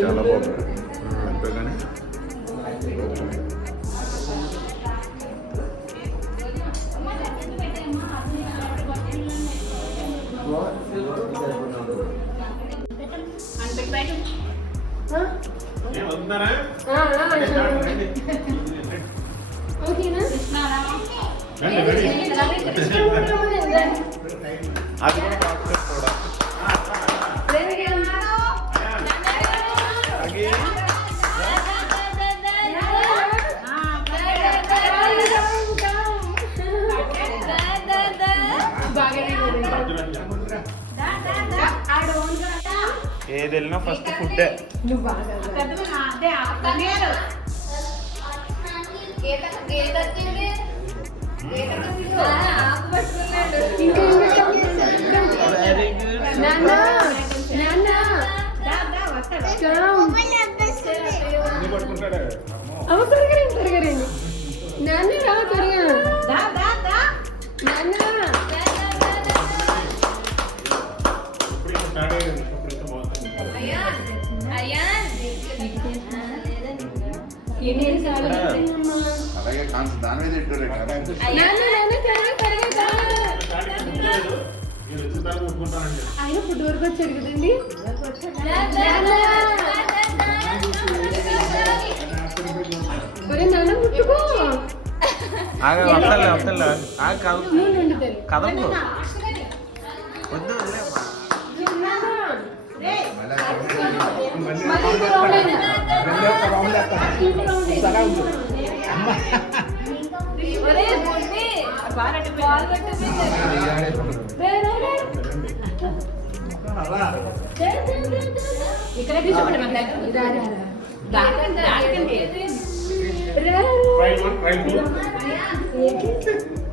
చాలా బాగుంది అంతేగాని అది కూడా ఏది వెళ్ళినా ఫస్ట్ ఫుడ్ అలాగే దాని మీద ఇంటారు ఆయన ఫుడ్ వరకు వచ్చారు కదండి. నాన్న ముట్టుకో కదమ్మా వద్దు ఇక్కడ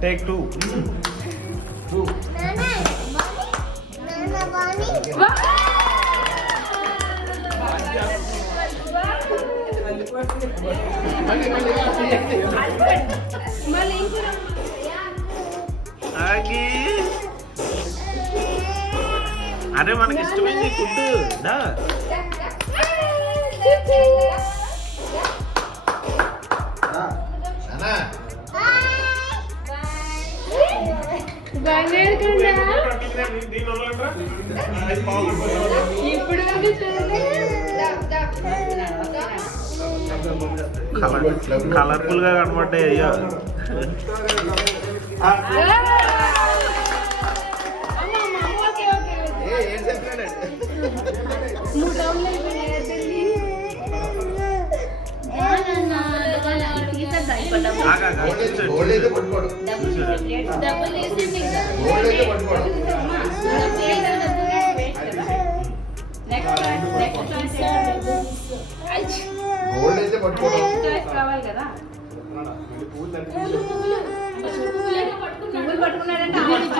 టేక్ 2 అరే మనకి ఇష్టమైంది ఫుడ్ దా ఇప్పుడు కలర్ఫుల్ గా కనబడ్డాయి అయ్యో కావాలి కదా పట్టుకున్నాడంటే ఇప్పుడు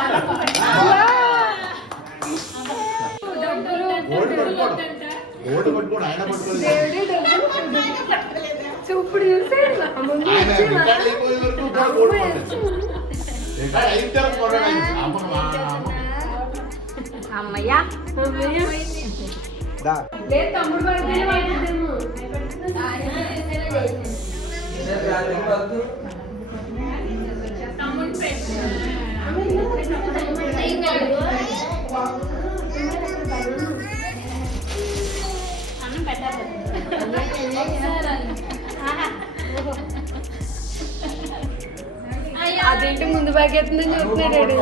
అమ్మయ్యా తమ్ముడు అన్నం పెట్టాలి అదేంటి ముందు బాగేస్తుందని చెప్తున్నాడు.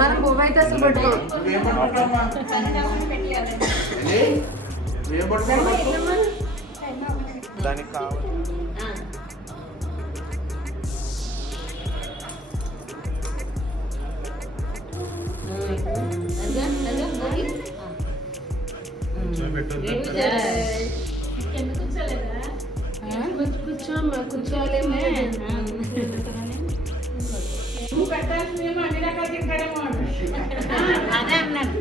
మనం పువ్వు అయితే అసలు పట్టుకోం. దానికి కావాలి కూర్చోమ్మా కూర్చోలేమే పెట్టాల్సిందేమో అన్ని రకాలు తింటాడేమో అదే అన్నాను.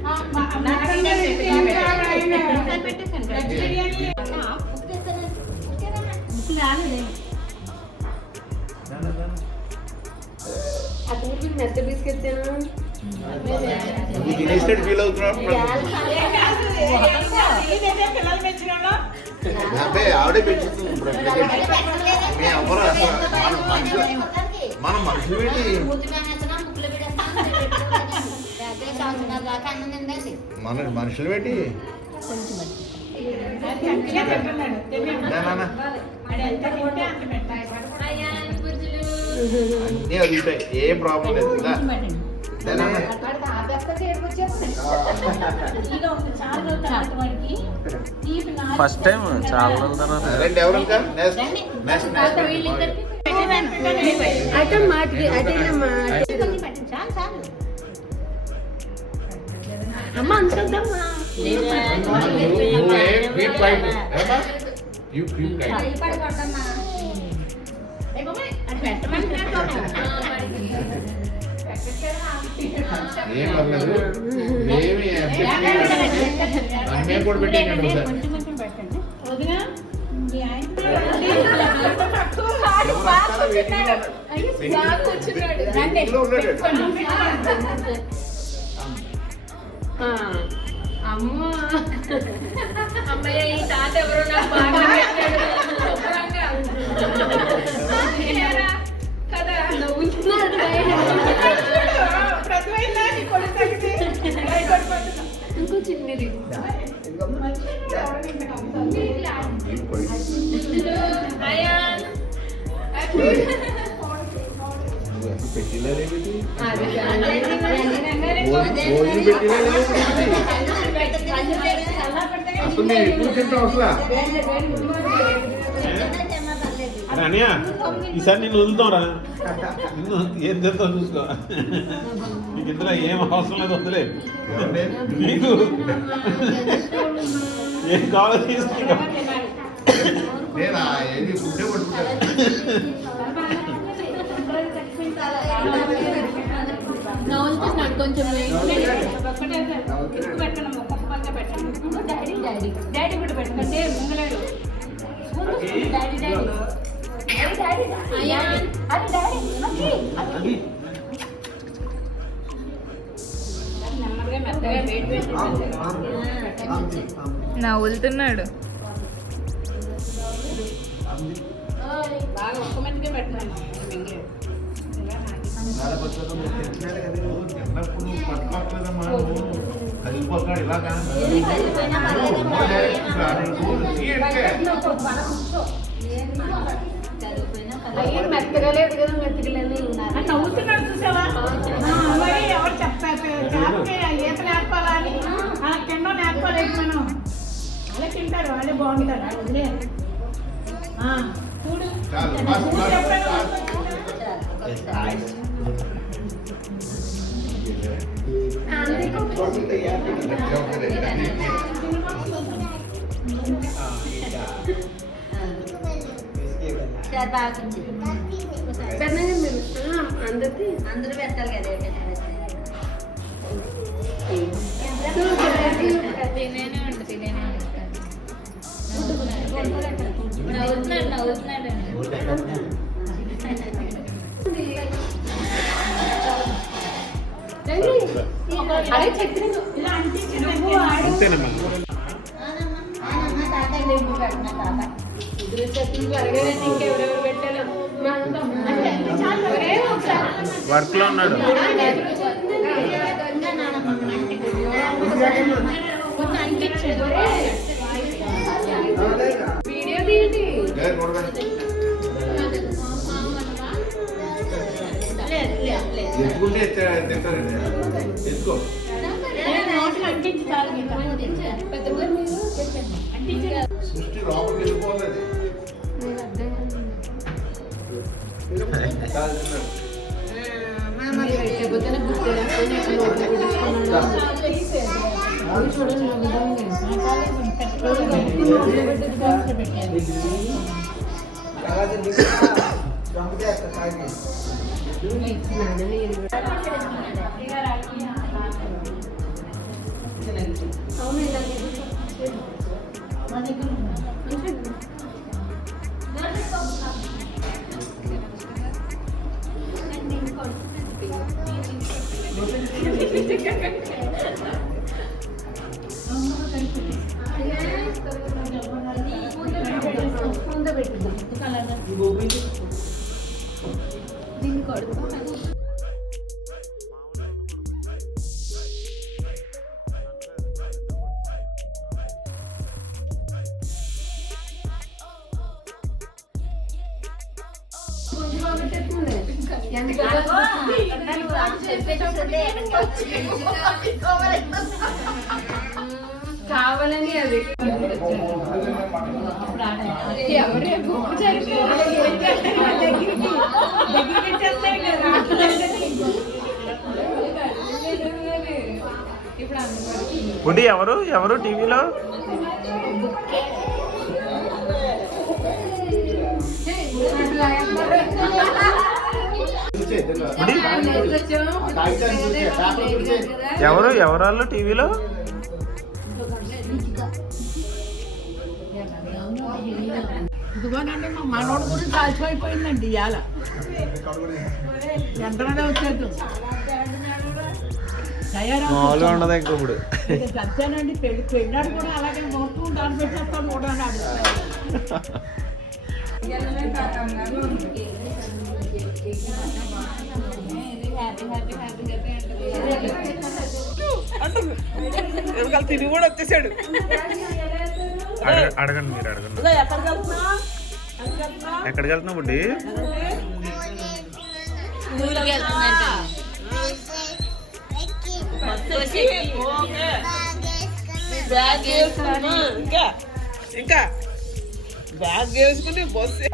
మెత్త బిస్కెట్ నువ్వు తినేసినట్టు ఫీల్ అవుతున్నావు అదే ఆవిడే పెంచుతుంది ఇప్పుడు మేము ఎవరు అసలు మనం మనుషులు ఏంటి మనుషులు ఏంటి అన్నీ అడుగుతాయి ఏం ప్రాబ్లం లేదు కదా ఫస్ట్ టైం చాలా రోజుల తర్వాత రండి ఎవరు ఇంకా నెక్స్ట్ అటు మాటకి అటేనమ్మా అమ్మ అంతమ్మా ఏం పర్లేదు ఏమి మేము కూడా పెట్టేయండి అమ్మ అమ్మయ్య ఈ తాత ఎవరో నాకు బాగా కదా నవ్వుతున్నాడు ఇంకో చిన్నది అసలు నేను ఎప్పుడు తింటాం అసలు అనియా ఈసారి నేను వదులుతాంరా నిన్ను ఏం తింటావు చూసుకో నీకు ఇందులో ఏం అవసరం లేదు వదిలే నీకు ఏం కావాలో తీసుకుంటా నేను ఏది ఫుడ్డే పట్టుకుంటాను నవ్వుతున్నాడు కొంచెం డాడీ కూడా పెట్టండి ముంగలాడు డాడీ నవ్వులుతున్నాడు బాగా ఒక్క మందికే పెట్టండి చిన్నప్పుడు పట్టుకోవట్లేదమ్మా కలిగిపోతాడు ఇలాగా మెత్తగా లేదు కదా మెత్తగలేదు నవ్వుతున్నాడు చూసావా మరి ఎవరు చెప్పారు ఈత నేర్పాలా అని అలా తినడం నేర్పాలేదు మనం అలా తింటారు వాళ్ళే బాగుంటారు వదిలే చూడు అందరూ పెట్టాలి కదా తినేనే ఉండు నవ్వుతున్నాడు అదే చక్రి ఇలా అంతేనమ్మా ఇంకెవరెవరు పెట్టాను వర్క్ లో ఉన్నాడు వీడియో తీయండి ఎత్తుకుంటే తింటారండి ఎత్తుకో అంటించి చాలు సృష్టి లోపలికి వెళ్ళిపోతుంది కావాలని అది ఎవరు బుక్ బుడ్డి ఎవరు ఎవరు టీవీలో బుడ్డి ఎవరు ఎవరాళ్ళు టీవీలో ఇదిగోనండి మా మనోడు కూడా కాల్చిపోయిపోయిందండి ఇవాళ ఎంతమంది వచ్చేది మామూలుగా ఉండదు ఇంకా ఇప్పుడు చచ్చానండి పెళ్ళాడు కూడా అలాగే మొత్తం దాన్ని పెట్టేస్తాను కూడా అన్నాడు తిరిగి కూడా వచ్చేసాడు. అడగండి మీరు అడగండి ఎక్కడికి వెళ్తున్నావు బుడ్డి ఇంకా బ్యాగ్ వేసుకుని బస్సు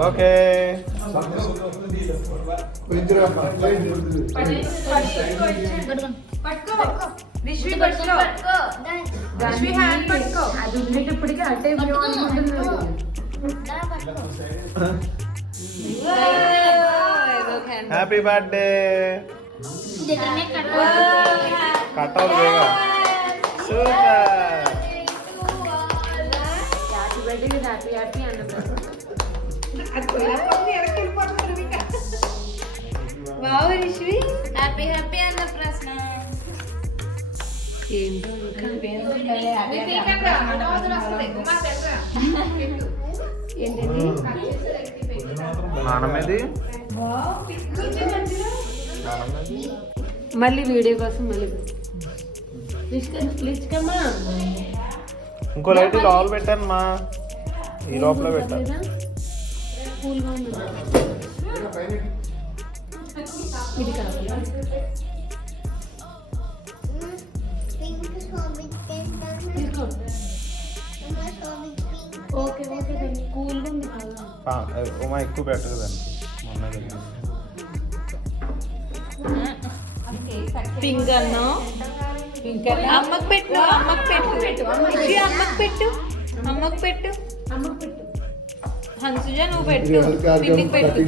ఓకే అది ఉండేటప్పటికీ అటే హ్యాపీ బర్త్డే కట్టాలి బేగా సూపర్ హ్యాపీ హ్యాపీ అన్న వావ్ రిష్వి హ్యాపీ హ్యాపీ అన్న ప్రశ్న ఏంటో నానమ్మది మళ్ళీ వీడియో కోసం మళ్ళీ ఇంకో లైట్ లోపల పెట్టాను మా ఈ లోపల పెట్టాను ఇది కావాలి ఓకే ఓకే కూల్గా ఉంది కావాలి ఉమా ఎక్కువ పెట్టదు దానికి మొన్న జరిగింది పింక్ అన్నా అమ్మకు పెట్టు అమ్మకు పెట్టు అమ్మకు పెట్టు అమ్మకు పెట్టు హన్సుజ నువ్వు పెట్టు పిండికి పెట్టు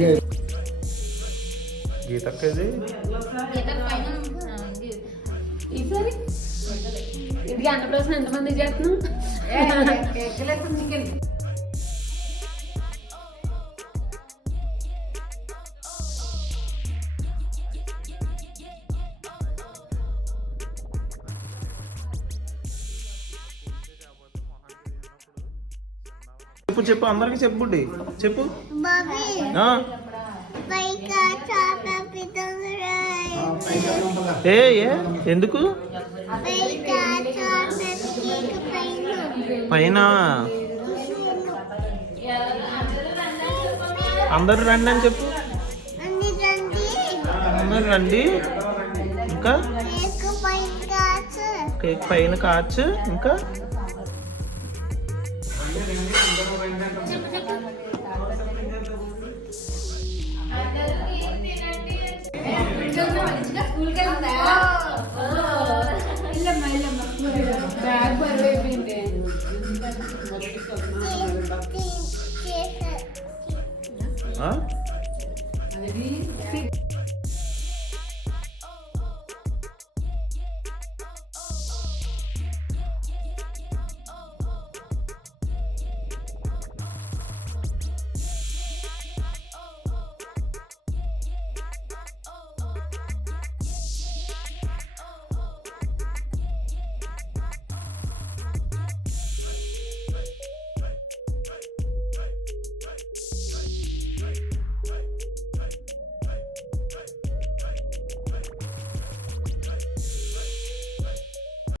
గీతక్కది ఈసారి ఇది అన్నప్రాసన ఎంతమంది చేస్తున్నాం చికెన్ చెప్పు చెప్పు అందరికి చెప్పు బుడ్డి చెప్పు ఆ. ఏ ఎందుకు పైన అందరు రండి అని చెప్పు అందరు రండి ఇంకా కేక్ పైన కాచు ఇంకా బ్యాగ్ బరువు అయిపోయింది ఆ?